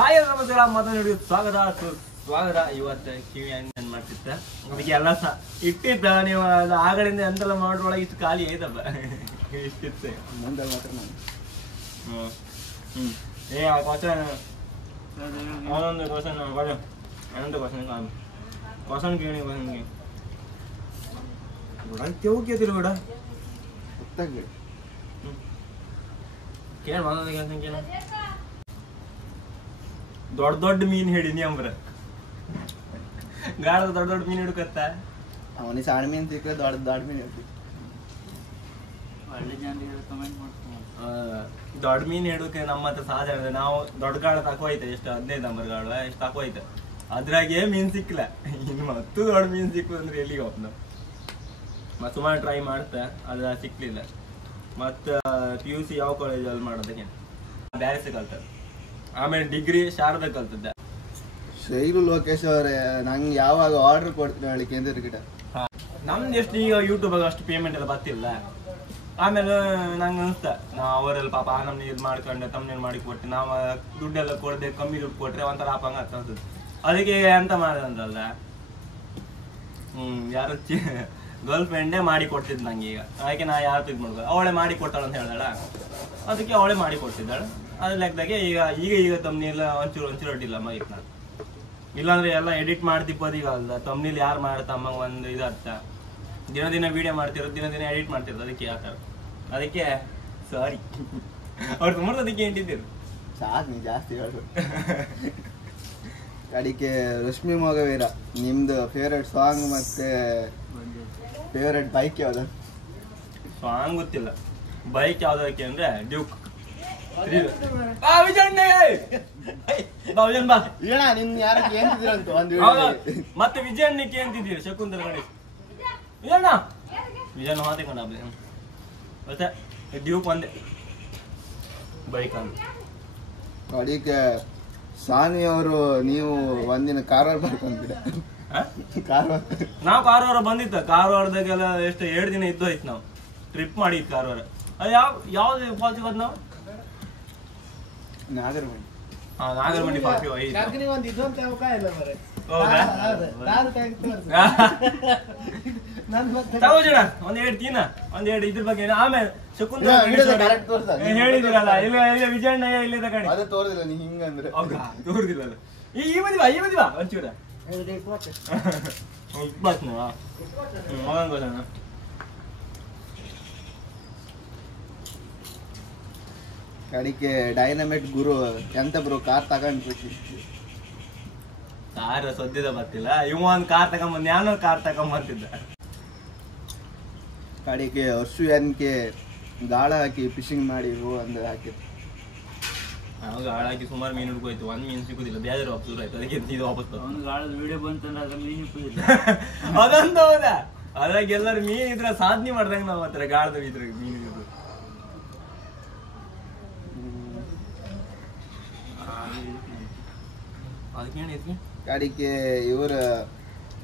Hi ನಮಸ್ಕಾರ ಮಾತಾಡಿ ಸ್ವಾಗತ ಇವತ್ತು ಕಿವಿ ಏನ್ ಮಾಡ್ತಿತ್ತ ಅದಕ್ಕೆ ಎಲ್ಲ ಇಟ್ಟಿದ್ದ ನೀವು ಆಗಡಿಂದ ಎಂತೆಲ್ಲ ಮಾಡೋಳಗೆ ಇಷ್ಟು ಖಾಲಿ ಐತಪ್ಪ ಇಷ್ಟಿತ್ತೆ ಮುಂದೆ ಮಾತ್ರ ಏ ಕ್ವಶನ್ ಆನಂದ ಕ್ವಶನ್ ಆನಂದ ಕ್ವಶನ್ ಕೇಳಿ ಕ್ವಶನ್ಗೆ ಕೇಳ್ತಿಲ್ಲ ಬೇಡ ಗೊತ್ತಾಗಿ ಕೇಳಿ ಮಾತಾಡ ಕೇಳ ದೊಡ್ಡ ಮೀನ್ ಹಿಡಿನಿ ಅಂಬ್ರ ಗಾಳದ ದೊಡ್ಡ ಮೀನ್ ಹಿಡ್ಕತ್ತ ಅವನಿಗೆ ಸಣ್ಣ ಮೀನ್ ಸಿಕ್ಕ ದೊಡ್ಡ ಮೀನ್ ಹಿಡ್ತಿ ದೊಡ್ಡ ಮೀನ್ ಹಿಡೋಕೆ ನಮ್ಮ ಹತ್ರ ಸಹಜ ನಾವು ದೊಡ್ಡ ಗಾಳ ತಕೋಯ್ತೆ ಎಷ್ಟು 15 ನಂಬರ್ ಗಾಳ ಎಷ್ಟು ತಕೋಯ್ತೆ ಅದ್ರಾಗೆ ಮೀನ್ ಸಿಕ್ಕಿಲ್ಲ ಇನ್ನು ಮತ್ತು ದೊಡ್ಡ ಮೀನ್ ಸಿಕ್ಕು ಅಂದ್ರೆ ಎಲ್ಲಿಗೆ ಹೋಗ್ ನಾವು ಮತ್ತೆ ಸುಮಾರು ಟ್ರೈ ಮಾಡ್ತೆ ಅದ್ರ ಸಿಕ್ಲಿಲ್ಲ ಮತ್ತು PUC ಯಾವ ಕಾಲೇಜಲ್ಲಿ ಮಾಡೋದಕ್ಕೆ ಬ್ಯಾರಿಸ್ ಕಲ್ತ ಆಮೇಲೆ ಡಿಗ್ರಿ ಶಾರದಾ ಕಲ್ತಿದ್ದೆ. ಶೈಲು ಲೋಕೇಶ್ ಅವರೇ ನಂಗೆ ಯಾವಾಗ ಆರ್ಡರ್ ಕೊಡ್ತೀನಿ ಹೇಳಿ ಕೇಂದ್ರ ಗಿಡ ನಮ್ದು ಎಷ್ಟು ಈಗ ಯೂಟ್ಯೂಬಾಗ ಅಷ್ಟು ಪೇಮೆಂಟ್ ಎಲ್ಲ ಬರ್ತಿಲ್ಲ. ಆಮೇಲೆ ನಂಗೆ ಅನಿಸ್ತ ನಾವು ಅವರೆಲ್ಲ ಪಾಪ ನಮ್ಗೆ ಇದು ಮಾಡ್ಕೊಂಡು ತಮ್ಮನೇನು ಮಾಡಿ ಕೊಟ್ಟು ನಾವು ದುಡ್ಡೆಲ್ಲ ಕೊಡದೆ ಕಮ್ಮಿ ದುಡ್ಡು ಕೊಟ್ಟರೆ ಒಂಥರ ಆಪಂಗ ಅನ್ಸುತ್ತೆ. ಅದಕ್ಕೆ ಎಂತ ಮಾಡೋದಂತಲ್ಲ ಯಾರು ಗರ್ಲ್ ಫ್ರೆಂಡೇ ಮಾಡಿ ಕೊಡ್ತಿದ್ದು ನಂಗೆ ಈಗ ಅದಕ್ಕೆ ನಾ ಯಾರು ಇದು ಮಾಡ್ಬೋದು ಅವಳೇ ಮಾಡಿ ಕೊಟ್ಟಾಳ ಅಂತ ಹೇಳ್ದಾಳ ಅದಕ್ಕೆ ಅವಳೇ ಮಾಡಿ ಕೊಡ್ತಿದ್ದಾಳೆ. ಅದ್ರ ಲೆಕ್ಕದಾಗೆ ಈಗ ತಮ್ಮನೆಲ್ಲ ಒಂಚೂರು ಅಡ್ಡಿಲ್ಲ ಮಗಿತ್ತು ನಾನು ಇಲ್ಲಾಂದ್ರೆ ಎಲ್ಲ ಎಡಿಟ್ ಮಾಡ್ತಿಪ್ಪದು ಈಗ ಅಲ್ಲ ತಮ್ಮನೇಲಿ ಯಾರು ಮಾಡ್ತಮ್ಮ ಒಂದು ಇದು ಅರ್ಥ ದಿನ ವಿಡಿಯೋ ಮಾಡ್ತಿರೋದು ದಿನ ಎಡಿಟ್ ಮಾಡ್ತಿರೋದು ಅದಕ್ಕೆ ಆ ಥರ ಅದಕ್ಕೆ ಸಾರಿ ಅವ್ರು ತುಂಬ ಅದಕ್ಕೆ ಎಂಟಿದ್ದೀರು ಸಾಕು ನೀ ಜಾಸ್ತಿ ಹೇಳ್ಬೇಕು. ಕಡಿಕೆ ರಶ್ಮಿ ಮೊಗವೀರ ನಿಮ್ದು ಫೇವ್ರೆಟ್ ಸಾಂಗ್ ಮತ್ತೆ ಫೇವ್ರೆಟ್ ಬೈಕ್ ಯಾವ್ದು? ಸಾಂಗ್ ಗೊತ್ತಿಲ್ಲ. ಬೈಕ್ ಯಾವ್ದಕ್ಕೆ ಅಂದ್ರೆ ಡ್ಯೂಕ್. ನಿನ್ ಯಾರಕ್ಕೆ ಏನ್ತಿದ್ರಂತ ಮತ್ತೆ ವಿಜಯಣ್ಣಕ್ಕೆ ಏನ್ತಿದ್ದೀರಿ ಶಕುಂತಲ ಗಣೇಶ್ ವಿಜಯಣ್ಣ ಹಾತಿಕೊಂಡ ಮತ್ತೆ ಡ್ಯೂಕ್ ಒಂದೇ ಬೈಕ್ ಅಂತ ಕಡಿಕೆ ಸಾನಿ ಅವರು ನೀವು ಒಂದಿನ ಕಾರವಾರ ಬರ್ಕೊಂತೀರ ನಾವು ಕಾರವಾರ ಬಂದಿತ್ತ ಕಾರವಾರದಾಗೆಲ್ಲ ಎಷ್ಟು 2 ದಿನ ಇದ್ದು ಆಯ್ತು ನಾವು ಟ್ರಿಪ್ ಮಾಡಿದ್ ಕಾರವಾರ ಅದು ಯಾವ್ದು ಫಾಲ್ಸ್ ಇವತ್ತು ನಾವು ನಾಗರಮಣಿ ನಾಗರಮಣಿ ಫಾಲ್ಸ್ ತಗೋಜಣ ಒಂದ್2 ಇದ್ರ ಬಗ್ಗೆ ಆಮೇಲೆ ಶಕುಂತಲ ಹೇಳಿದಿರಲ್ಲ ಇಲ್ಲ ವಿಜಯಣ್ಣ ಇಲ್ಲದ ಕಣಿ ಅದು ತೋರಿದಿಲ್ಲ ನೀ ಹಿಂಗಂದ್ರೆ ತೋರಿದಿಲ್ಲ ಈ ಮದಿವಾ ಒಂಚೂರ ಕಡಿಕೆ ಡೈನಮಿಟ್ ಗುರು ಎಂತ ಬ್ರೋ ಕಾರ್ ತಗೊಂಡ್ರಿ ಕಾರ್ ಸದ್ಯದ ಬರ್ತಿಲ್ಲ ಇವ ಒಂದ್ ಕಾರ್ ತಗೊಂಬಂದ್ ಯಾನೋ ಕಾರ್ ತಗೊಂಬರ್ತಿದ್ದ ಕಡಿಕೆ ಹಸು ಎನ್ಕೆ ಗಾಳ ಹಾಕಿ ಫಿಶಿಂಗ್ ಮಾಡಿ ಅಂದ್ರೆ ಹಾಕಿತ್ತು ನಾವು ಗಾಳ ಹಾಕಿ ಸುಮಾರು ಮೀನು ಹಿಡ್ಕೋಯ್ತು ಒಂದ್ ಮೀನು ಸಿಗುದಿಲ್ಲ ಬೇಜಾರು ವಾಪಸ್ ಆಯ್ತು ಅದಕ್ಕೆ ಇದು ವಾಪಸ್ ಗಾಳದ ವಿಡಿಯೋ ಬಂತಂದ್ರೆ ಅದ್ರ ಮೀನು ಅದಂತ ಹೌದಾ ಅದ್ರಾಗ ಎಲ್ಲರೂ ಮೀನ್ ಇದ್ರ ಸಾಧನೆ ಮಾಡ್ದಂಗ ನಾವ್ ಹತ್ರ ಗಾಳದ ಇದ್ರ ಮೀನು ಅದಕ್ಕೆ ಕಡಿಕೆ ಇವ್ರ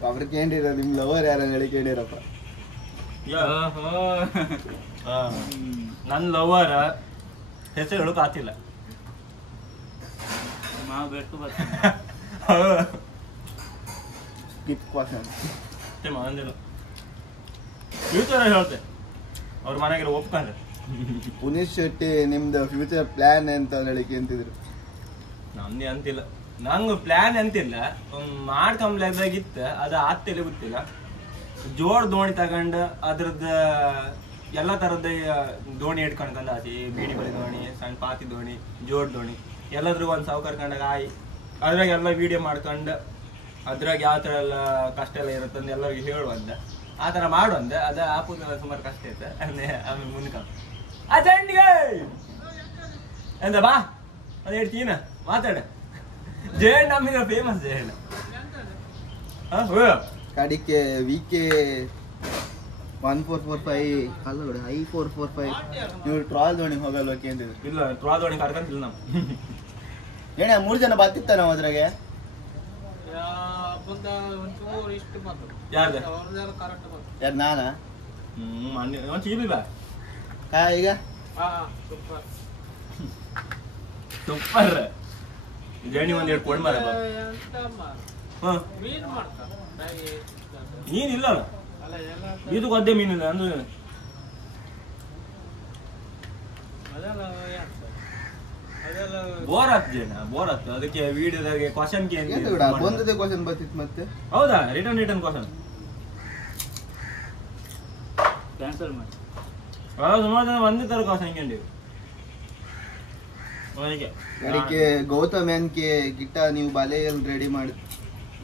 ಅವ್ರ ಕೇಳಿರ ನಿಮ್ ಲವರ್ ಯಾರ ಹೇಳಿ ಕೇಳಿರಪ್ಪ ನನ್ ಲವರ್ ಹೆಸರು ಹೇಳಕ್ ಆತಿಲ್ಲ ಫ್ಯೂಚರ್ ಹೇಳ್ತೆ ಅವ್ರ ಮನೆಗೆ ಒಪ್ಕೊಂಡ್ರೆ ಪುನೀತ್ ಶೆಟ್ಟಿ ನಿಮ್ದು ಫ್ಯೂಚರ್ ಪ್ಲಾನ್ ಅಂತ ಹೇಳಿ ಕೇಂತಿದ್ರು ನಮ್ದೇ ಅಂತಿಲ್ಲ ನಂಗೆ ಪ್ಲಾನ್ ಅಂತಿಲ್ಲ ಮಾಡ್ಕೊಂಬ್ಲಾಗಿತ್ತ ಅದು ಆತ್ತೆಲ್ಲ ಗೊತ್ತಿಲ್ಲ ಜೋಡ್ ದೋಣಿ ತಗೊಂಡು ಅದ್ರದ್ದು ಎಲ್ಲ ತರದ್ದು ದೋಣಿ ಇಟ್ಕೊಂಡ್ಕಂಡು ಆತಿ ಬೀಡಿ ಬಳಿ ದೋಣಿ ಸಣ್ಣ ಪಾತಿ ದೋಣಿ ಜೋಡ್ ದೋಣಿ ಎಲ್ಲದ್ರೂ ಒಂದು ಸಾವು ಕರ್ಕೊಂಡಾಗ ಅದ್ರಾಗ ಎಲ್ಲ ವಿಡಿಯೋ ಮಾಡ್ಕೊಂಡು ಅದ್ರಾಗ ಯಾವ ಥರ ಎಲ್ಲ ಕಷ್ಟ ಎಲ್ಲ ಇರುತ್ತಂದು ಎಲ್ಲರಿಗೂ ಹೇಳುವಂದ ಆ ಥರ ಮಾಡುವಂದ ಅದು ಆಪುದೆಲ್ಲ ಸುಮಾರು ಕಷ್ಟ ಐತೆ ಆಮೇಲೆ ಮುಂದ್ಕ ಅಜಂಡಿಗೆ ಎಂದ ಬಾ ಅದು ಹೇಳ್ತೀನ ಮಾತಾಡ ಜಯಣ್ಣ ನಮಗೆ ಫೇಮಸ್ ಜಯಣ್ಣ ಕಡಿಕೆ VK 1445 ಅಲ್ಲ ನೋಡಿ I445 ನೀವು ಟ್ರಾಲ್ ದೋಣಿ ಹೋಗಲ್ವ ಕೇಂದ್ರ ಇಲ್ಲ ಟ್ರಾಲ್ ದೋಣಿ ಕರ್ಕೊಂತಿಲ್ಲ ನಾವು ಏನ 3 ಜನ ಬರ್ತಿತ್ತ ನಾವು ಅದ್ರಾಗೆ ಯಾರು ನಾನಾ ಈಗ ಸೂಪರ್ ಜೇಣಿ ಒಂದ್ ಎರಡು ಕೊಡ್ ಮಾರ ಮೀನಿಲ್ಲ ಇದು ಗದ್ದೆ ಮೀನಿಲ್ಲ ಅಂದ್ರೆ ಬೋರ್ ಆಗ್ತದೆ ಬೋರ್ ಆಗ್ತದೆ ಅದಕ್ಕೆ ವಿಡಿಯೋದಾಗೆ ಕ್ವಶನ್ ಬಂದದೆ ಕ್ವಶನ್ ಬರ್ತಿತ್ತು ಮತ್ತೆ ಹೌದಾ ರಿಟರ್ನ್ ಕ್ವಶನ್ ಕ್ಯಾನ್ಸಲ್ ಮಾಡಿ ಸುಮಾರು ಜನ ಒಂದೇ ತರ ಕ್ವಶನ್ ಕೇಳಿ ಅದಕ್ಕೆ ಗೌತಮ್ ಎನ್ಕೆ ಗಿಟ್ಟ ನೀವು ಬಲೆಯಲ್ಲಿ ರೆಡಿ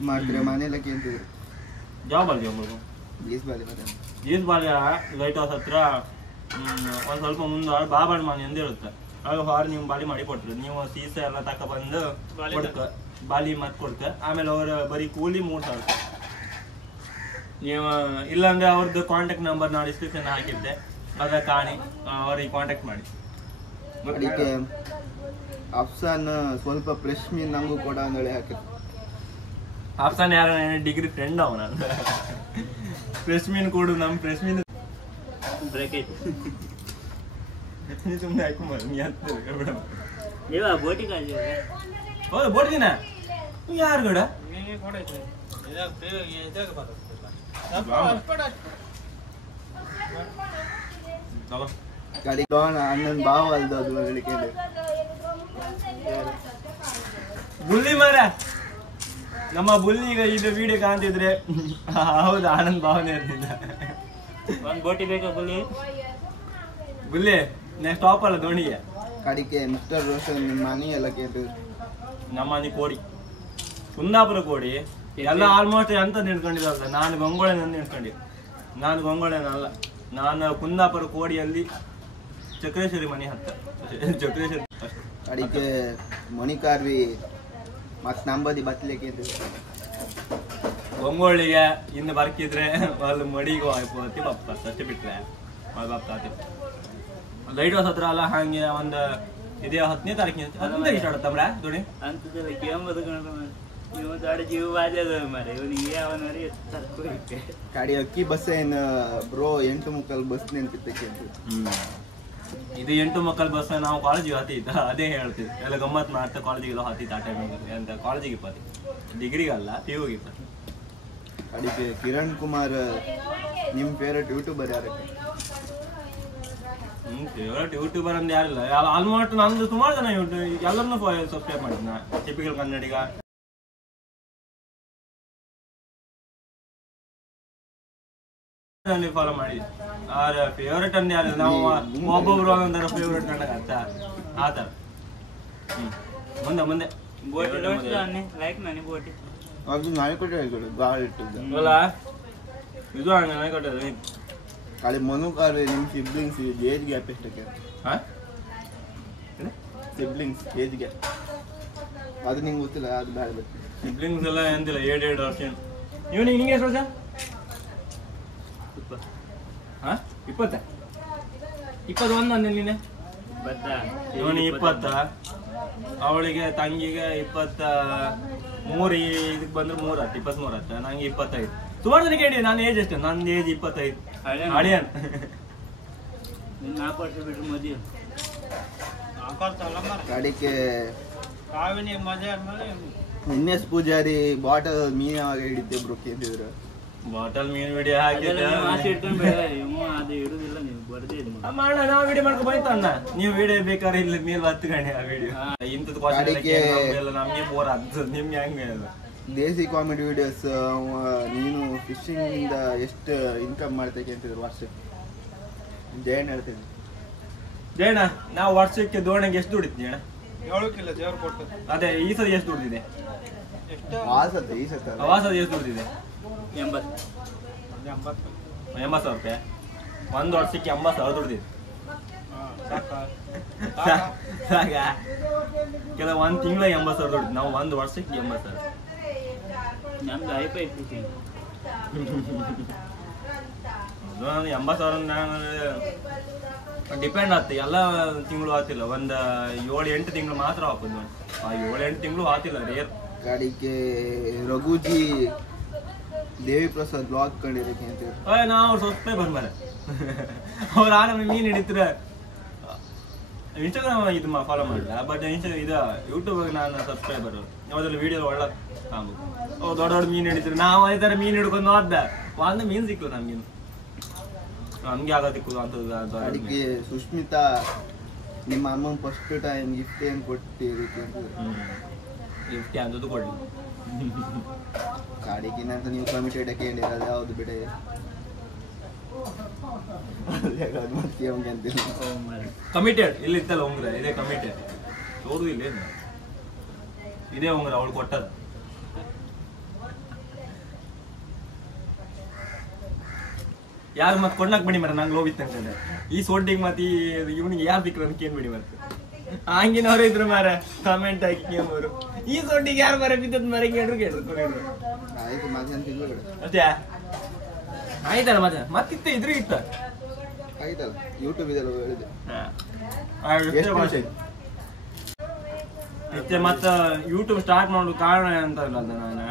ಮಾಡಿದ್ರೆ ಮನೆಯಲ್ಲಕ್ಕೆ ಅಂತಿದ್ರು ಜಾಬ್ ಅಲ್ಲಿ ಗೀಸ್ ಬಾಲೆ ಮತ್ತೆ ಗೀಸ್ ಬಾಲ್ಯ ಲೈಟ್ ಹೌಸ್ ಹತ್ರ ಒಂದ್ ಸ್ವಲ್ಪ ಮುಂದೆ ಬಾಬಾಳ್ ಮನೆ ಅಂತ ಇರುತ್ತೆ ಅದು ಹೊರ ನೀವು ಬಾಲಿ ಮಾಡಿ ಕೊಟ್ರು ನೀವು ಸೀಸ ಎಲ್ಲ ತಕ ಬಂದು ಕೊಡ್ಕ ಬಾಲಿ ಮತ್ ಕೊಡ್ಕ ಆಮೇಲೆ ಅವ್ರ ಬರೀ ಕೂಲಿ 3,000 ನೀವು ಇಲ್ಲಾಂದ್ರೆ ಅವ್ರದ್ದು ಕಾಂಟ್ಯಾಕ್ಟ್ ನಂಬರ್ ನಾವು ಡಿಸ್ಕ್ರಿಪ್ಷನ್ ಹಾಕಿದ್ದೆ ಅದ ಕಾಣಿ ಅವ್ರಿಗೆ ಕಾಂಟ್ಯಾಕ್ಟ್ ಮಾಡಿ. ಅದಕ್ಕೆ ಅಫ್ಸಾನ್ ಸ್ವಲ್ಪ ಫ್ರೆಶ್ ಮೀನ್ ನಮಗೂ ಕೊಡ ಅಂದೇಳಿ ಹಾಕಿದ್ರು. ಅಫ್ಸಾನ್ ಯಾರ ಡಿಗ್ರಿ ಫ್ರೆಂಡ್ ಅವನ ಫ್ರೆಶ್ ಮೀನ್ ಕೊಡು ನಮ್ ಫ್ರೆಶ್ ಮೀನ್ ಬ್ರೇಕೆಟ್ ಸುಮ್ಮನೆ ಹಾಕೊಂಬಾರ ನೀ ಅಂತ ಬಿಡ ನೀವ ಬೋಟಿ ಕಾಜಿ ಹೌದು ಬೋಡ್ದಿನ ಯಾರು ಗಡ ಗಾಡಿ ಅಣ್ಣನ ಬಾವ ಅಲ್ದು ಅದು ಹೇಳಿಕೆ ಬುಲ್ಲಿ ಮಾರ ನಮ್ಮ ಬುಲ್ಲಿ ಈಗ ಇದು ವಿಡಿಯೋ ಕಾಣ್ತಿದ್ರೆ ಹೌದು ಆನಂದ್ ಭಾವನೆ ಇರ್ತಿಲ್ಲ. ಒಂದ್ ಬೋಟಿ ಬೇಕಾ ಬುಲ್ಲಿ ಬುಲ್ಲಿ ನೆಕ್ಸ್ಟ್ ಸ್ಟಾಪ್ ಅಲ್ಲ ದೋಣಿಗೆ ಕಡಿಕೆ ಮಿಸ್ಟರ್ ರೋಷನ್ ನಿಮ್ಮ ಮನೆ ಎಲ್ಲ ಕೇಳಿದ್ರು. ನಮ್ಮ ಮನೆ ಕೋಡಿ ಕುಂದಾಪುರ ಕೋಡಿ ಎಲ್ಲ ಆಲ್ಮೋಸ್ಟ್ ಎಂತ ನಿಡ್ಕೊಂಡಿರಲ್ಲ. ನಾನು ಗಂಗೋಳೆ ನಿಡ್ಕೊಂಡಿ ನಾನು ಗಂಗೋಳೆನಲ್ಲ, ನಾನು ಕುಂದಾಪುರ ಕೋಡಿಯಲ್ಲಿ ಚಕ್ರೇಶ್ವರಿ ಮನೆ ಹತ್ತ ಚಕ್ರೇಶ್ವರಿ ಅಡಿಕೆ ಮಣಿಕಾರ್ವಿ ಮತ್ ನಂಬದಿ ಬತ್ಲಿಕ್ಕೆ ಗಂಗೋಳಿಗೆ ಇನ್ನು ಬರ್ಕಿದ್ರೆ ಅಲ್ಲಿ ಮಡಿಗೂ ಆಯ್ತು ಬಪ್ಪ ಅಷ್ಟೇ ಬಿಟ್ರೆ ಬಾಪ್ತಾತಿ ಲೈಟ್ ಹೌಸ್ ಹತ್ರ ಅಲ್ಲ ಹಂಗೆ ಒಂದು ಇದೇ 10ನೇ ತಾರೀಕಿನ ಸ್ಟಾರ್ಟ್ ಆತಮ್ರ ದೋಣಿ ಅಂತದಲ್ಲ ಕೇಂಬದು ಇವ ದೊಡ್ಡ ಜೀವ ಬಾಜದ ಮಾರೆ ಇವನಿಗೆ ಯಾವನವರಿಗೆ ಗಾಡಿ ಅಕ್ಕಿ ಬಸ್ ಏನು ಬ್ರೋ 8 ಮುಕ್ಕಲ್ ಬಸ್ ನಿಂತಿದ್ದಕ್ಕೆ ಇದು 8 ಮಕ್ಕಳ ಬಸ್ ನಾವು ಕಾಲೇಜಿಗೆ ಹತ್ತಿದ್ದ ಅದೇ ಹೇಳ್ತೀವಿ ಎಲ್ಲ ಗಮ್ಮತ್ ಮಾಡ್ತಾ ಕಾಲೇಜಿಗೆಲ್ಲ ಹತ್ತಿತ್ತು ಆ ಟೈಮಿಗೆ ಅಂತ ಕಾಲೇಜಿಗೆ ಇಪ್ಪತ್ತು ಡಿಗ್ರಿಗಲ್ಲ PUಗೆ ಇಪ್ಪತ್ತು. ಅದಕ್ಕೆ ಕಿರಣ್ ಕುಮಾರ್ ನಿಮ್ಮ ಫೇವ್ರೆಟ್ ಯೂಟ್ಯೂಬರ್ ಯಾರಕ್ಕೆ? ಫೇವ್ರೆಟ್ ಯೂಟ್ಯೂಬರ್ ಅಂತ ಯಾರಿಲ್ಲ, ಆಲ್ಮೋಸ್ಟ್ ನಂದು ಸುಮಾರು ಜನ ಎಲ್ಲರನ್ನೂ ಸಬ್ಸ್ಕ್ರೈಬ್ ಮಾಡಿದ್ನ. ಟಿಪಿಕಲ್ ಕನ್ನಡಿಗ ಫಾಲೋ ಮಾಡಿ. ಫೇವ್ರೇಟ್ ಅಂತ ಯಾರಿಲ್ಲ, ನಾವು ಒಬ್ಬೊಬ್ರು ಒಂದೊಂದರ ಫೇವ್ರೇಟ್ ಕಂಡಾಗ ಅರ್ಥ ಆ ಥರ. ಮುಂದೆ ಮುಂದೆ ಲೈಕ್ ನಾನೇ ಬೋಟಿ ಅದು ನಾಯಿ ಕೊಟ್ಟೆ ಗಾಳಿ ಇಟ್ಟಿದ್ದ ಅಲ್ಲ ಇದು ನಾಯಿ ಕೊಟ್ಟೆ ಖಾಲಿ ಮನುಕಾರ್ ನಿಮ್ಮ ಸಿಬ್ಲಿಂಗ್ಸ್ ಏಜ್ ಗ್ಯಾಪ್ ಎಷ್ಟಕ್ಕೆ? ಸಿಬ್ಲಿಂಗ್ಸ್ ಏಜ್ ಗ್ಯಾಪ್ ಅದು ನಿಂಗೆ ಗೊತ್ತಿಲ್ಲ, ಅದು ಬೇಡ ಬೇಕು. ಸಿಬ್ಲಿಂಗ್ಸ್ ಎಲ್ಲ ಎಂತಿಲ್ಲ 7 ವರ್ಷ. ಇವನಿಗೆ ನಿಂಗೆ ಎಷ್ಟು ವರ್ಷ? 20 21 ಅಂದೆ ನೀನೆ. ಇವನಿಗೆ 20, ಅವಳಿಗೆ ತಂಗಿಗೆ 23, ಇದಕ್ಕೆ ಬಂದ್ರೆ 3 23 ನಂಗೆ 25. ಸುಮಾರು ಜನ ಕೇಳಿ ನಾನು ಏಜ್ ಎಷ್ಟು? ನನ್ನ ಏಜ್ 25. ಅಳಿಯನ್ 4 ವರ್ಷ ಬಿಟ್ಟರೆ ಮದುವೆ ಗಾಡಿಗೆ ಎನ್ಎಸ್ ಪೂಜಾರಿ ಬಾಟಲ್ ಮೀನ್ ಯಾವಾಗ ಹಿಡಿತೆ ಬ್ರೋ ಕೇಳಿದ್ರು. ಬಾಟಲ್ ಮೀನ್ ವಿಡಿಯೋ ಹಾಕಿದ್ದೆ ಮಾಡ ನಾವು ವಿಡಿಯೋ ಮಾಡ್ಕೊ ಬೈತ ಅಣ್ಣ. ನೀವು ವಿಡಿಯೋ ಬೇಕಾದ್ರೆ ಇಲ್ಲಿ ಮೇಲೆ ಹತ್ಕೊಂಡೆ ಆ ವಿಡಿಯೋ ಇಂಥದ್ದು ಕ್ವಶನ್ ನಮ್ಗೆ ಬೋರ್ ಆಗ್ತದೆ. ನಿಮ್ಗೆ ಹೆಂಗೆ ದೇಸಿ ಕಾಮಿಡಿ ವಿಡಿಯೋಸ್. ನೀನು ಫಿಶಿಂಗ್ ಇಂದ ಎಷ್ಟು ಇನ್ಕಮ್ ಮಾಡ್ತೇನೆ ಅಂತಿದ್ರು ವರ್ಷಕ್ಕೆ? ಜಯಣ್ಣ ಹೇಳ್ತೀನಿ. ಜಯಣ್ಣ ನಾವು ವರ್ಷಕ್ಕೆ ದೋಣಿಗೆ ಎಷ್ಟು ದುಡಿದ್ವಿ ಅಣ್ಣ? 7 ಕಿಲೋ ದೇವ್ರು ಕೊಟ್ಟು. ಅದೇ ಈ ಸಲ ಎಷ್ಟು ದುಡಿದಿದೆ? ವಾಸತ್ತೆ ಈ ಸತ್ತ ವಾಸದ ಎಷ್ಟು ದುಡಿದಿದೆ? 80,000 ರೂಪಾಯಿ. ಒಂದು ವರ್ಷಕ್ಕೆ 80,000 ದುಡ್ದಿದೆ. ಸಾಕ ಕೆಲವು ಒಂದು ತಿಂಗಳ 80,000 ದುಡ್ದು ನಾವು ಒಂದು ವರ್ಷಕ್ಕೆ 80,000. ನಮ್ದು ಐಪೈ ಫಿಶಿಂಗ್ 80,000 ಡಿಪೆಂಡ್ ಆಗ್ತದೆ. ಎಲ್ಲ ತಿಂಗಳು ಆತಿಲ್ಲ, ಒಂದು 7-8 ತಿಂಗಳು ಮಾತ್ರ ಹಾಕೋದು. ಆ 7-8 ತಿಂಗಳು ಆತಿಲ್ಲ ರೇರ್. ಗಾಡಿಗೆ ರಘುಜಿ ದೇವಿ ಪ್ರಸಾದ್ ಬ್ಲಾಗ್ ಕಂಡಿರಕ್ಕೆ ಅಂತಿದ್ರು. ನಾವು ಸ್ವಲ್ಪ ಬಂದ್ಮಾರೆ ಅವ್ರು ಆರಾಮ ಮೀನು ಹಿಡಿತಾರೆ. ಇನ್ಸ್ಟಾಗ್ರಾಮ್ ಇದು ಫಾಲೋ ಮಾಡಿಲ್ಲ, ಬಟ್ ಇದು ಯೂಟ್ಯೂಬ್ ನಾನು ಸಬ್ಸ್ಕ್ರೈಬರ್. ಯಾವ್ದ್ರಲ್ಲಿ ವಿಡಿಯೋ ಒಳ್ಳೆ ಕಾಂಬು. ದೊಡ್ಡ ದೊಡ್ಡ ಮೀನು ಹಿಡಿದ್ರು, ನಾವು ಅದೇ ಥರ ಮೀನು ಹಿಡ್ಕೊಂಡು ಹೋದ ಒಂದು ಮೀನು ಸಿಕ್ಕು ನಮ್ಗೇನು, ನಮ್ಗೆ ಆಗ ಸಿಕ್ಕುದು ಅಂತದ್ದು. ಅದಕ್ಕೆ ಸುಷ್ಮಿತಾ ನಿಮ್ಮ ಅಮ್ಮನ ಫಸ್ಟ್ ಟೈಮ್ ಗಿಫ್ಟ್ ಏನು ಕೊಟ್ಟಿರಿ? ಗಿಫ್ಟ್ ಅಂಥದ್ದು ಕೊಡಲಿ. ಕಾಡಿಗಿನಂತ ನೀವು ಕಮಿಟೆಡ್ ಕೇಳಿರೋದು ಯಾವುದು ಬಿಡ ಕಮಿಟೆಡ್ ಇಲ್ಲಿ ಇತ್ತಲ್ಲ ಉಂಗ್ರ, ಇದೇ ಕಮಿಟೆಡ್ ತೋರುದು ಇಲ್ಲ, ಇದೇ ಉಂಗ್ರ ಅವಳು ಕೊಟ್ಟದ. ಯಾರು ಮತ್ತೆ ಕೊಡ್ಲಾಕ್ ಬಿಡಿ ಮರ, ನಂಗೆ ಲೋಬಿತ್ತು ಅನ್ಕೊಂಡೆ ಈ ಸೋಡ್ಡಿಗೆ ಮತ್ತೆ ಇವನಿಗೆ ಯಾರು ಸಿಕ್ಕರು ಅಂತ ಕೇಳ್ಬಿಡಿ ಮತ್ತೆ. ಹಂಗಿನವ್ರು ಇದ್ರು ಮಾರ ಕಮೆಂಟ್ ಹಾಕಿ ಕೇಳೋರು, ಈ ಸೋಡ್ಡಿಗೆ ಯಾರು ಮರ ಬಿದ್ದದ್ ಮರ ಕೇಳ್ರು ಆಯ್ತು ಅಷ್ಟೇ ಆಯ್ತಲ್ಲ. ಮತ್ತಿತ್ತ ಇದ್ರು ಇತ್ತ ಆಯ್ತಲ್ಲ, ಯೂಟ್ಯೂಬ್ ಇದೆಲ್ಲ ಹೇಳಿದೆ. ಮತ್ತೆ ಮತ್ತ ಯೂಟ್ಯೂಬ್ ಸ್ಟಾರ್ಟ್ ಮಾಡೋ ಕಾರಣ ಅಂತ ಇಲ್ಲ ಅದ, ನಾನು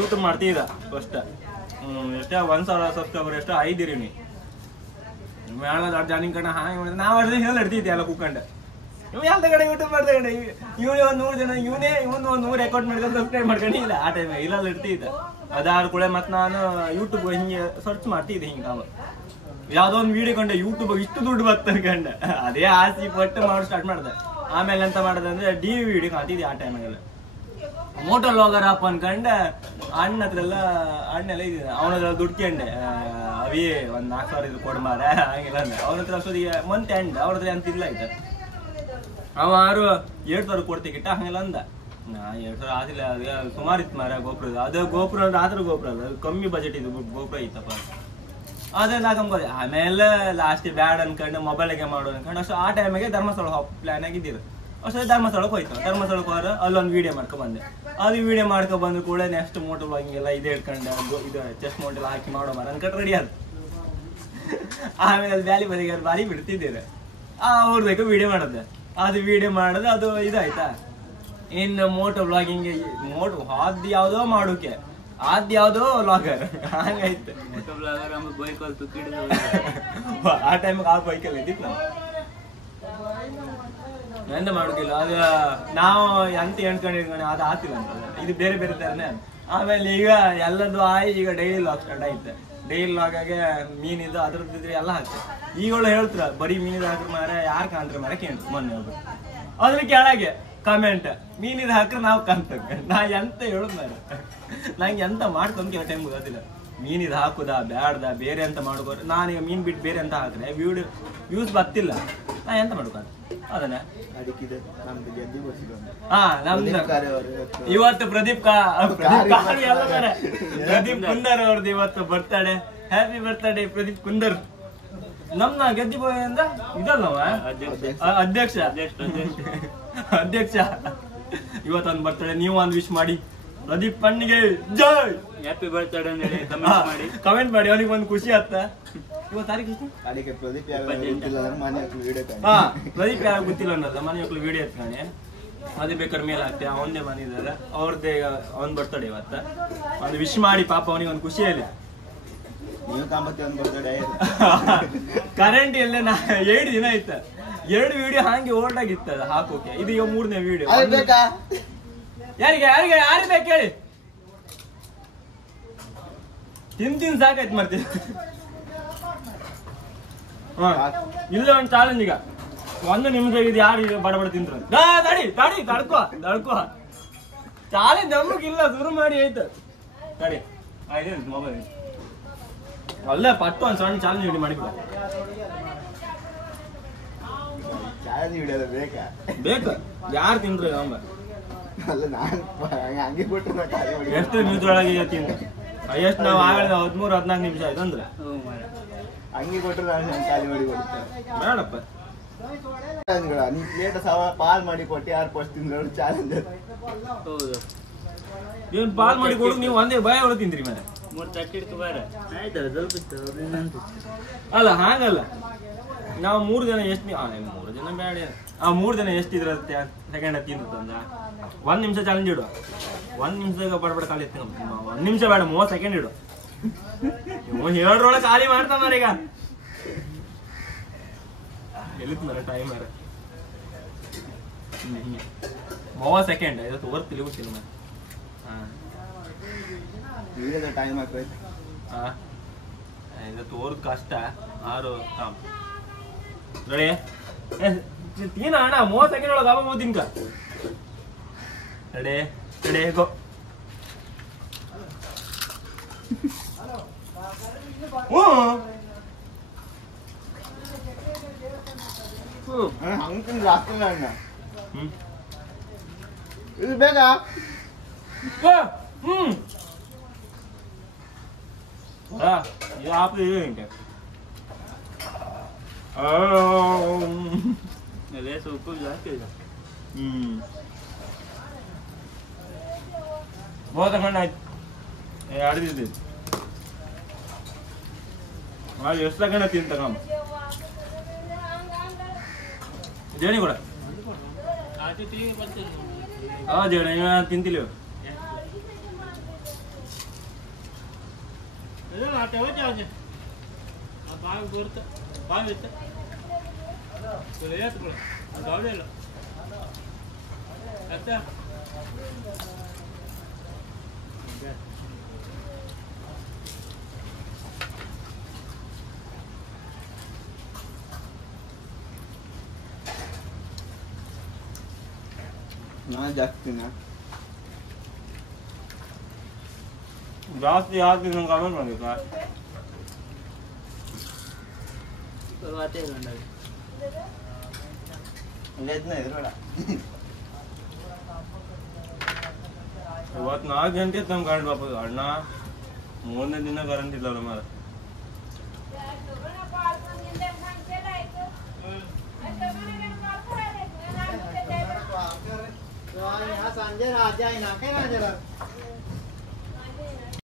ಯೂಟ್ಯೂಬ್ ಮಾಡ್ತಿದ್ದ ಫಸ್ಟ್ ಎಷ್ಟೇ 1000 ಸಬ್ಸ್ಕ್ರೈಬರ್ ಎಷ್ಟೋ 5 ಇರಿ ನೀ ಮೇಳ ಜಾನಿಂಗ್ ಕಣ ಹಾಗೆ ಮಾಡಿದ್ರೆ ನಾವು ಅಡ್ದು ಹೇಳಿ ಇಡ್ತಿದ್ದೆ ಎಲ್ಲ ಕೂತ್ಕೊಂಡೆ. ಇವ್ ಎಲ್ಲ ಕಡೆ ಯೂಟ್ಯೂಬ್ ಮಾಡ್ತಕೊಂಡೆ, ಇವನೇ ಒಂದು 100 ಜನ, ಇವನೇ ಒಂದು 100 ಅಕೌಂಟ್ ಮಾಡ್ಕೊಂಡು ಸಬ್ಸ್ಕ್ರೈಬ್ ಮಾಡ್ಕೊಂಡಿಲ್ಲ ಆ ಟೈಮ್ ಇಲ್ಲೆಲ್ಲ ಇಡ್ತಿದ್ದೆ. ಅದಾದ ಕೂಡ ಮತ್ತೆ ನಾನು ಯೂಟ್ಯೂಬ್ ಹಿಂಗೆ ಸರ್ಚ್ ಮಾಡ್ತಿದ್ದೆ. ಹಿಂಗೆ ನಾವು ಯಾವ್ದೋ ಒಂದು ವಿಡಿಯೋ ಕಂಡೆ ಯೂಟ್ಯೂಬ್ ಇಷ್ಟು ದುಡ್ಡು ಬರ್ತಾರೆ ಕಂಡೆ, ಅದೇ ಆಸೆ ಪಟ್ಟು ಮಾಡಿ ಸ್ಟಾರ್ಟ್ ಮಾಡಿದೆ. ಆಮೇಲೆ ಎಂತ ಮಾಡಿದೆ ಅಂದ್ರೆ DV ವಿಡಿಯೋ ಕಾಣ್ತಿದ್ದೆ ಆ ಟೈಮಾಗೆಲ್ಲ. ಮೋಟೋ ಲಾಗರ್ ಅಪ್ ಅನ್ಕಂಡೆ ಅಣ್ಣ ಅಣ್ಣೆಲ್ಲ ಇದೆ, ಅವನ ಹತ್ರ ದುಡ್ಡು ಕೇಂಡೆ ಅವೇ ಒಂದು 4000 ಇದು ಕೊಡ್ಮಾರ ಹಂಗಿಲ್ಲ ಅಂದ್ರೆ ಅವ್ರ ಹತ್ರ ಅಷ್ಟೊತ್ತಿಗೆ ಮಂತ್ ಎಂಡ್ ಅವ್ರ ಹತ್ರ ಅಂತ ಇಲ್ಲ ಆಯ್ತು. ಅವ 7000 ಕೊಡ್ತಿಗಿಟ್ಟ ಹಂಗೆಲ್ಲ ಅಂದ. ನಾ 2000 ಆಗಿಲ್ಲ, ಅದು ಸುಮಾರು ಇತ್ತು ಮಾರ ಗೋಪುರದ. ಅದು ಗೋಪುರ ಆದ್ರೂ ಗೋಪುರ ಅಲ್ಲ, ಅದು ಕಮ್ಮಿ ಬಜೆಟ್ ಇದು ಗೋಪುರ ಇತ್ತಪ್ಪ. ಅದೆಲ್ಲ ಹಾಕೊಂಬೋದು. ಆಮೇಲೆ ಲಾಸ್ಟ್ ಬ್ಯಾಡ್ ಅನ್ಕೊಂಡು ಮೊಬೈಲ್ಗೆ ಮಾಡೋದು ಅನ್ಕೊಂಡು ಅಷ್ಟು ಆ ಟೈಮಿಗೆ ಧರ್ಮಸ್ಥಳ ಪ್ಲಾನ್ ಆಗಿದ್ದೀರು. ಅಷ್ಟೇ ಧರ್ಮಸ್ಥಳಕ್ಕೆ ಹೋಯ್ತು. ಧರ್ಮಸ್ಥಳಕ್ಕೆ ಹೋದ್ರೆ ಅಲ್ಲೊಂದು ವಿಡಿಯೋ ಮಾಡ್ಕೊಂಡ್ಬಂದೆ. ಅದು ವಿಡಿಯೋ ಮಾಡ್ಕೊಂಡ್ಬಂದು ಕೂಡ ನೆಕ್ಸ್ಟ್ ಮೋಟೋ ವ್ಲಾಗಿಂಗ್ ಎಲ್ಲ ಇದೇ ಇಟ್ಕೊಂಡು ಇದು ಚೆಸ್ಟ್ ಮೌಂಟ್ ಎಲ್ಲ ಹಾಕಿ ಮಾಡೋ ಮಾರ ಅನ್ಕೊಂಡು ರೆಡಿ ಆದ. ಆಮೇಲೆ ಅದು ಬ್ಯಾಲಿ ಬದಿಗೆ ಬಾರಿ ಬಿಡ್ತಿದ್ದೀರ ಅವ್ರದಕ್ಕೆ ವಿಡಿಯೋ ಮಾಡಿದೆ. ಅದು ವಿಡಿಯೋ ಮಾಡಿದ್ರೆ ಅದು ಇದಾಯ್ತಾ. ಇನ್ನು ಮೋಟೋ ವ್ಲಾಗಿಂಗ್ ಆದ್ ಯಾವುದೋ ಮಾಡೋಕೆ ಆದ್ ಯಾವುದೋ ವ್ಲಾಗರ್ ಹಂಗಾಯ್ತು. ಆ ಟೈಮಿಗೆ ಆ ಬೈಕಲ್ಲಿ ಇದ್ದಿತ್ತು ನಾವು ಎಂತ ಮಾಡೋಕಿಲ್ಲ. ಅದು ನಾವು ಎಂತ ಎಣ್ಕೊಂಡಿದ್ಕೊಂಡು ಅದು ಆಗ್ತಿಲ್ಲ ಅಂತ, ಇದು ಬೇರೆ ಬೇರೆ ಥರನೇ. ಆಮೇಲೆ ಈಗ ಎಲ್ಲದು ಈಗ ಡೈಲಿ ಲಾಗ್ ಸ್ಟಾರ್ಟ್ ಆಯ್ತು. ಡೈಲಿ ಲಾಗಾಗೆ ಮೀನಿದ್ದು ಅದ್ರದ್ದಿದ್ರೆ ಎಲ್ಲ ಹಾಕ್ತಾರೆ. ಈಗಳು ಹೇಳ್ತಾರ ಬರೀ ಮೀನಿದ್ದು ಹಾಕ್ರೆ ಮಾರ ಯಾರು ಕಾಣ್ತಾರೆ ಮಾರ ಕೇಳ್ತು. ಮೊನ್ನೆ ಒಬ್ಬರು ಅದ್ರ ಕೆಳಗೆ ಕಮೆಂಟ್ ಮೀನಿದ್ದು ಹಾಕ್ರೆ ನಾವು ಕಾಣ್ತಕ್ಕ. ನಾ ಎಂತ ಹೇಳುದು ಮಾರ, ನಂಗೆ ಎಂತ ಮಾಡ್ಕೊಂಡ್ ಕೆಲವು ಟೈಮ್ ಗೊತ್ತಿಲ್ಲ. ಮೀನಿದು ಹಾಕುದಾ ಬ್ಯಾಡ್ದ ಬೇರೆ ಅಂತ ಮಾಡ್ಕೋರು. ನಾನೀಗ ಮೀನ್ ಬಿಟ್ಟು ಬೇರೆ ಅಂತ ಹಾಕ್ರೆ ವ್ಯೂಸ್ ಬರ್ತಿಲ್ಲ, ನಾ ಎಂತ ಮಾಡ್ಕೋದು ಅದನ್ನ. ಇವತ್ತು ಪ್ರದೀಪ್ ಕುಂದರ್ ಅವ್ರದ್ದು ಇವತ್ತು birthday. Happy birthday Pradeep Kundar. ನಮ್ನ ಗೆದ್ದಿ ಬಾಯ್ ಅಂದ ಇದಲ್ಲವ ಅಧ್ಯಕ್ಷ ಇವತ್ತೊಂದು ಬರ್ತಡೆ. ನೀವು ಒಂದು ವಿಶ್ ಮಾಡಿ ಪ್ರದೀಪ್ ಕಣ್ಣಿಗೆ ಜೈ ಹ್ಯಾಪಿ ಬರ್ತಡೆ ಕಮೆಂಟ್ ಮಾಡಿ. ಅವನಿಗೆ ಒಂದು ಖುಷಿ ಆತ. ಇವತ್ತು ತಾರೀಕು ಪ್ರದೀಪ್ ಯಾರು ಗೊತ್ತಿಲ್ಲ ಅನ್ನೋದು ಮನೆ ಮಕ್ಳು ವಿಡಿಯೋ ಎತ್ಕೊಂಡೆ. ಅದೇ ಬೇಕಾದ್ರೆ ಮೇಲೆ ಆಗ್ತದೆ. ಅವನದೇ ಬಂದಿದ್ದಾರೆ, ಅವ್ರದ್ದೇ ಅವ್ನ್ ಬರ್ತಡೆ ಇವತ್ತ. ಒಂದು ವಿಶ್ ಮಾಡಿ ಪಾಪ ಅವನಿಗೆ ಒಂದು ಖುಷಿಯಲ್ಲಿ. ಕರೆಂಟ್ ಎಲ್ಲ 7 ದಿನ ಆಯ್ತ. 2 ವಿಡಿಯೋ ಹಾಗೆ ಓಲ್ಡ್ ಆಗಿತ್ತದ ಹಾಕೋಕೆ. ಇದು ಈಗ 3ನೇ ವಿಡಿಯೋ. ಯಾರಿಗೆ ಬೇಕು ಹೇಳಿ. ತಿಂತೀನಿ ಸಾಕಾಯ್ತು ಮಾಡ್ತೀನಿ. ಇಲ್ಲ ಒಂದು ಚಾಲೆಂಜ್ ಈಗ 1 ನಿಮಿಷ ಇದು ಯಾರು ಈಗ ಬಡ ತಿಂದ್ರು ತಡ್ಕೋ ಚಾಲೆಂಜ್ ನಮಗಿಲ್ಲ. ಶುರು ಮಾಡಿ ಆಯ್ತು ತಡಿ ಆಯ್ತು ಮೊಬೈಲ್ ಅಲ್ಲೇ ಪಟ್ಟು ಒಂದು ಸಣ್ಣ ಚಾಲೆಂಜ್ ವಿಡಿಯೋ ಮಾಡಿಬಿಡ. ಬೇಕು ಯಾರು ತಿಂದ್ರು ಎಷ್ಟು ನಿಮಿಷದೊಳಗೆ ತಿಂದ್ರು. ಎಷ್ಟು ನಾವು ಆಗಲಿಲ್ಲ 13-14 ನಿಮಿಷ ಆಯ್ತು ಅಂದ್ರೆ ಹಂಗೆ ಕೊಟ್ಟರೆ ಬೇಡಪ್ಪ. ನೀ ಪ್ಲೇಟ್ ಪಾಲ್ ಮಾಡಿ ಕೊಟ್ಟು ಯಾರು ಫಸ್ಟ್ ತಿಂದ್ರು ಚಾಲೆಂಜ್. ಹೌದು ಏನ್ ಪಾಲ್ ಮಾಡಿ ಕೊಡು ನೀವು ಒಂದೇ ಭಯ ಒಳ ತಿಂದ್ರಿ ಮೇಲೆ 3 ತಟ್ಟೆ ಇಟ್ಟು ಬಾರ ಆಯ್ತಲ್ಲ ಸ್ವಲ್ಪ ಅಲ್ಲ ಹಾಗಲ್ಲ. ನಾವು 3 ಜನ ಎಷ್ಟು 3 ಜನ ಬೇಡ. 3 ಜನ ಎಷ್ಟಿದ್ರ ಸೆಕೆಂಡ್ ತಿಂದ 1 ನಿಮಿಷ ಚಾಲೆಂಜ್ ಇಡು. 1 ನಿಮಿಷದಾಗ ಬಡಬಡ ಖಾಲಿ 1 ನಿಮಿಷ ಬೇಡ 30 ಸೆಕೆಂಡ್ ಇಡು. 7ರೊಳಗೆ ಖಾಲಿ ಮಾಡ್ತಾ ಮಾರೀಗ. ಎಲ್ಲಿತ್ತು ಮರ ಟೈಮರ್ 30 ಸೆಕೆಂಡ್ ಇವತ್ತು ಓದ್ತಿಲ್ಲ ಗೊತ್ತಿಲ್ಲ ಮತ್ತೆ ವಿಡಿಯೋದ ಟೈಮ್ ಹಾಕೋಯ್ತು ಇದು ತೋರ್ದು ಕಷ್ಟ 6 ಕಾಮ್ ನೋಡಿ ತೀನ ಅಣ್ಣ 30 ಸೆಕೆಂಡ್ ಒಳಗೆ ಆಗ ಓದಿಂಕ ರೆಡಿ ರೆಡಿ ಗೋ ಹಂಗೆ ಆಗ್ತಿಲ್ಲ ಅಣ್ಣ ಇದು ಬೇಗ आप ये ಲೇಸ್ ಉಪ್ಪು ಜಾಸ್ತಿ ಇದೆ बहुत अखंड आडिद्दि ಎಷ್ಟು ಗಂಟೆ ತಿಂತ ಕಮ್ ಜೇಣಿ ಕೂಡ ಜೇಣಿ ತಿಂತಿಲ್ಲ ಬಾವಿ ಬರುತ್ತೆ ಬಾವಿ ಇತ್ತು ಗಾಡಿ ಇಲ್ಲ ಅತ್ತ ನಾನು ಜಾಸ್ತಿ ಜಾಸ್ತಿ ಹಾಕಿ ನಂಗೆ ಕಮೆಂಟ್ ಮಾಡಿ ವಾತೆ ಗಂಡ ಬೇಡ ಇವತ್ತು 4 ಗಂಟೆ ತಮ್ಮ ಕರೆಂಟ್ ವಾಪಸ್ ಅಣ್ಣ 3ನೇ ದಿನ ಕರೆಂಟ್ ಇಲ್ಲ ಮಾರ ಸಂಜೆ ರಾಜ